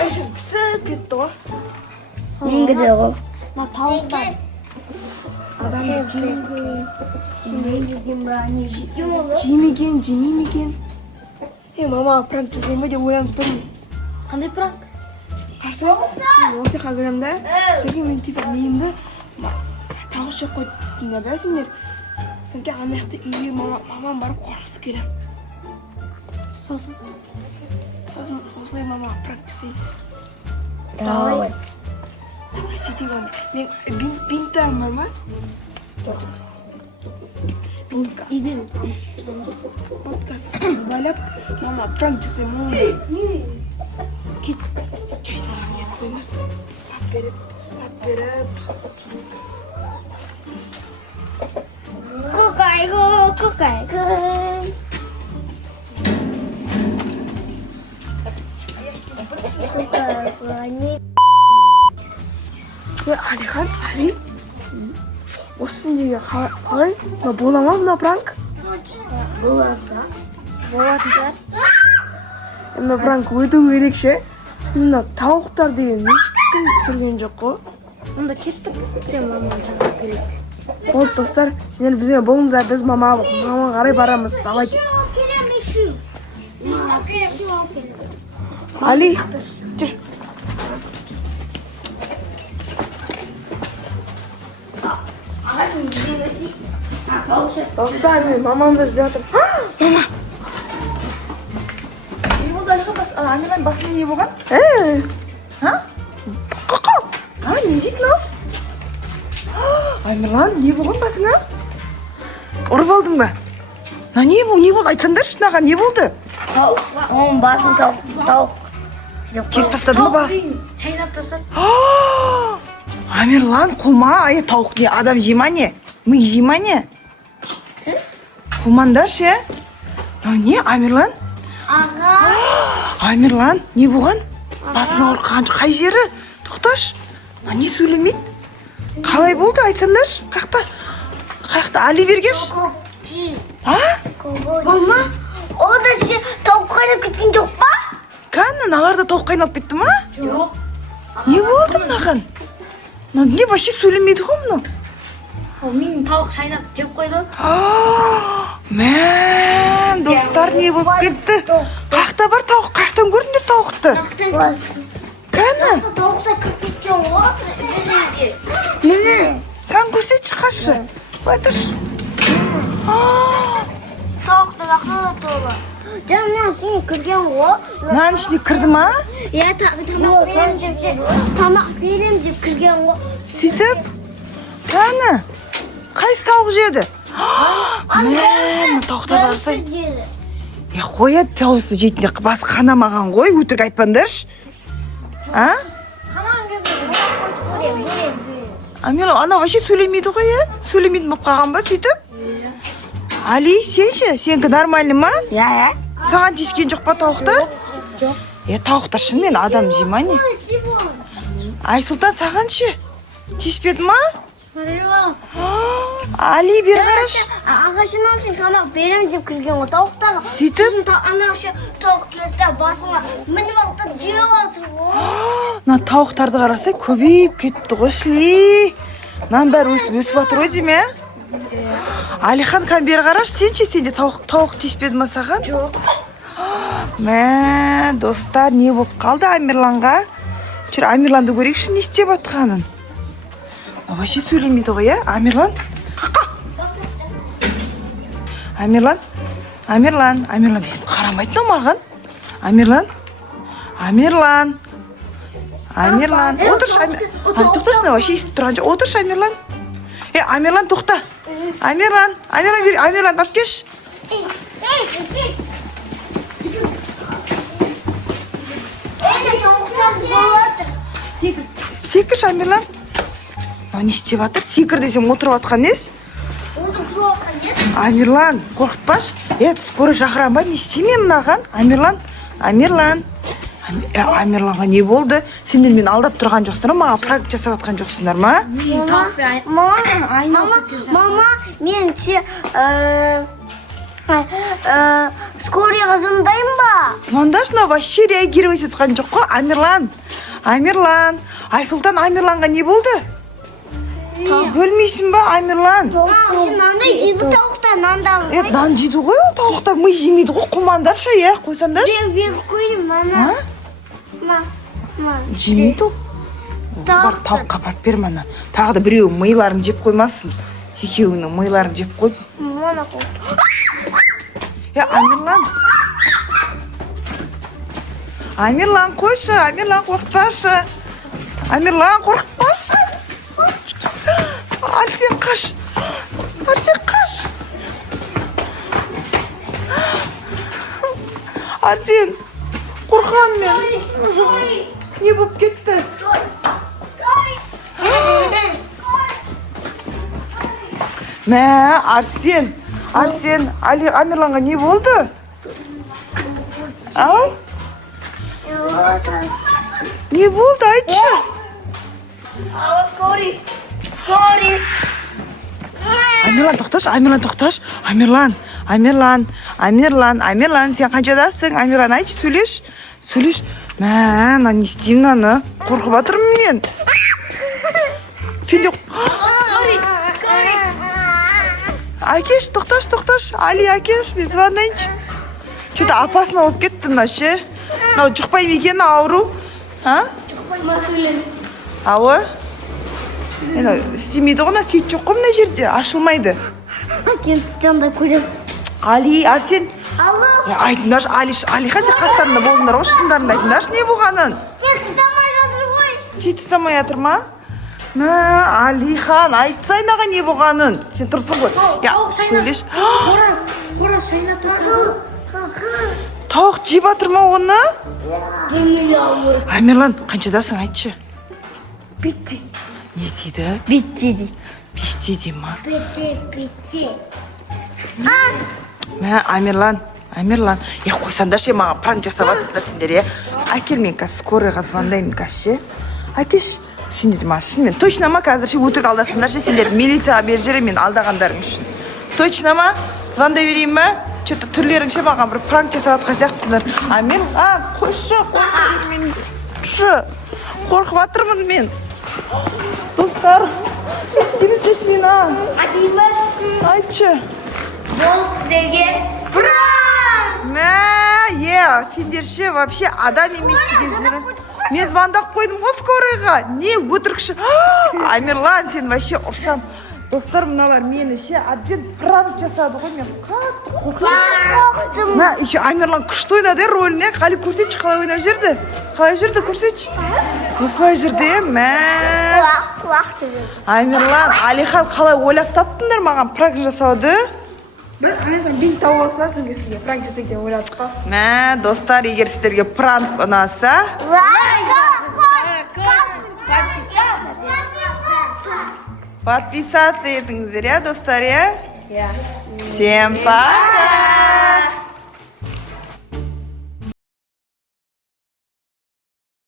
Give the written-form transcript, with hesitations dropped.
Эшем пісіп кетті ғой. Менгі де ғой. 나 다음 달. Жемеген. Мама пранк жасайын ба деп ойланып тұрмын. қандай пранк? Қарсы осы қағырамда сәке мен типа мейімді тауық жоқ қойды дейсіңдер да сендер. Сәке anaқты үйге мамам барып қорқытып келем. Сосын осылай мама пранк жасаймыз. Давай. Давай сөйтейік оны. Мен бинтам бар ма? Бинтка. үйден. Подкаст байлап мама пранк жасаймын. Кет. Чайсымаған естіп қоймасын. Стап беріп. Көкайғы. Алихан, Али? Осы неге қалай? Бола ма мына пранк? болады шығар. Мына пранк өте ерекше. Мына тауықтар деген ешкім түсірген жоқ қой. Онда кеттік. Сен маманы шақырып келеді. Болды достар, сендер бізге болыңыздар, біз мамаға қарай барамыз. Давайте. Али, жүр. Достар, мен мамамды іздеп жатырмын. Мама. Не болды Алихан Амиран басына не болған? Қоқо. Не дейді мынау? Амирлан, не болған басыңа? Ұрып алдың ба? Не болды? Айтсаңдаршы, мынаған не болды? Оның басын тауық. Кесіп тастадың ба басын? Чайнап тастады. Амирлан, қума, тауық не, адам жема не? Ми жема не? Қумандаршы, не, Амирлан? Аға. Амирлан, не болған? Басыңа ұрқан қай жері? Тоқташ, не сөйлемейді? Қалай болды, айтсаңдаршы? Қақта, Али бергеш? Мама, о да сен тауық қайнап кеткен жоқ па? Кәні, наларда тауық қайнап кетті ма? Жоқ. Не болды мынаған? Не вообще сөйлемейді ғой мұны? Мен тауық шайнап жеп қойды. Мән, достар, не болып кетті? Қақта бар тауық, қақтан көрдіңдер тауықты? Кәні? Тауықта кіріп кеткен ғой. Кән көрсетші қашы. Байтырш. Тауықта қақта толы. Жаңа сен кірген ғой. Нан ішіне кірді ма? Тамақ берем деп кірген ғой. Сөйтіп? Кәні? Қайсы тауық жеді? Мән, тауықтар арсай. Қояды тауысы жейтінде басы қанамаған ғой, өтірік айтпаңдаршы. Қанаған кезде олар қойды көрем. Амила, ана вообще сөйлемейді ғой, сөйлемейтін болып қалған ба, сөйтіп? Али, сенші? Сенікі нормальный ма? Саған тиіскен жоқ па тауықтар? Жоқ. Тауықтар шынымен адам жема не? Айсұлтан, саған ше? Тиіспеді ма? Али, бер қарашы. Ағашынан сен тамақ берем деп кірген ғой тауықтарға. Сөйтіп? Ана ше тауықтарды басыңа мініп алып жеп отыр ғой. Мына тауықтарды қарасай көбейіп кетті ғой шлей. Мынаның бәрі өсіп жатыр ғой дейме? Алихан, кән бері қарашы, сенше сенде тауық тиіспеді ма саған? Жоқ. Мә, достар, не болып қалды Амирланға? Жүр, Амирланды көрейікші, не істеп жатқанын. Вообще сөйлемейді ғой, Амирлан? Амирлан дейсім, қарамайды ма маған? Амирлан. Отыршы, тоқташы, вообще естіп тұрған жоқ. Отыршы, Амирлан. Амирлан, тоқта. Амирлан, алып кеш. Секірші, Амирлан. Не істеп жатыр? Секір десем отырып жатқан несі? Амирлан, қорқытпаш. Скорый шақырам ба? Не істемеймін мынаған? Амирлан. Амирланға не болды? Сендер мені алдап тұрған жоқсыңдар ма? Маған пранк жасап жатқан жоқсыңдар ма? Мама, мен скорыйға звондаймын ба? Звондаш, но вообще реагировать етқан жоқ қой. Амирлан. Айсұлтан, Амирланға не болды? Өлмейсің ба, Амирлан? Сен нандай жейді тауықтар, нандай. Нан жейді ғой, ол тауықтар ми жемейді ғой, қумандаршы, қойсаңдаршы. Беріп қойдым, мама. Жемейді ол. Бар, тауыққа барып бер мана. Тағы да біреуі миларын жеп қоймасын. Екеуінің миларын жеп қой. Мана қой. Амирлан қойшы, Амирлан қорқытпашы. Арсен қаш. Арсен, қорқам мен. Не болып кетті? Мә, Арсен, Амирланға не болды? Ау? Не болды, айтшы? Амирлан, тоқташ. Амирлан, сен қаншадасың? Амирлан, айтшы, сөйлеш. Мә, не істеймін аны? Қорқып жатырмын мен. Сен де... Акеш, тоқташ. Али, Акеш, мен звондайыншы. Что-то опасно болып кетті мына ше. Мынау жұқпай екен ауру. Ауы? Істемейді ғой, сейт жоқ қой мына жерде, ашылмайды. Кентістен көрем. Али, Арсен. Алло. Айтыңдаршы, Алихан сен қастарында болыңдар ғой, шындарында айтыңдаршы, не болғанын? Мен ұстамай жатыр ғой. Сен ұстамай жатыр ма? Мә, Алихан, айтсайын аға не болғанын? Сен тұрсың ғой. Сөйлеш. Қора шайнап тұрсын. Тауық жеп жатыр ма оны? Амирлан, қаншадасың, айтшы. Битти. Не дейді? Битти дейді. Бесте дей ма? Бітті. Мә, Амирлан. Қойсаңдаршы, маған пранк жасап жатсыңдар сендер, Әкел, мен қазір скорыйға звондаймын қазір. Әкеш, сендер ма, шынымен, точно ма қазір өтірік алдасыңдар, сендер милицияға бер жері мен алдағандарың үшін. Точно ма? Звондай берейін ба? Что-то түрлеріңше маған бір пранк жасап жатқан сияқтысыңдар. Амирлан, қойшы, қорқып жатырмын мен. Достар, істейміз жесмен, айтшы. Бұл сіздерге пранк! Мә, сендерше вообще адам емес деген жерін. Мен звондап қойдым ғой скорыйға. Не өтірікші. Амирлан, сен вообще ұрсам. Достар, мыналар мені ше әбден пранк жасады ғой, мен қатты қорқып. Мә, еще Амирлан күшті ойнады рөліне. Қали көрсетші, қалай ойнап жүрді? Қалай жүрді, көрсетші. Осылай жүрді, мә. Амирлан, Алихан қалай ойлап таптыңдар маған пранк жасауды? Біз анадан бин тауып алсасын сізге пранк жасайық деп ойладық қой. Мә, достар, егер сіздерге пранк ұнаса, подписаться етіңіздер, достар, Всем пока!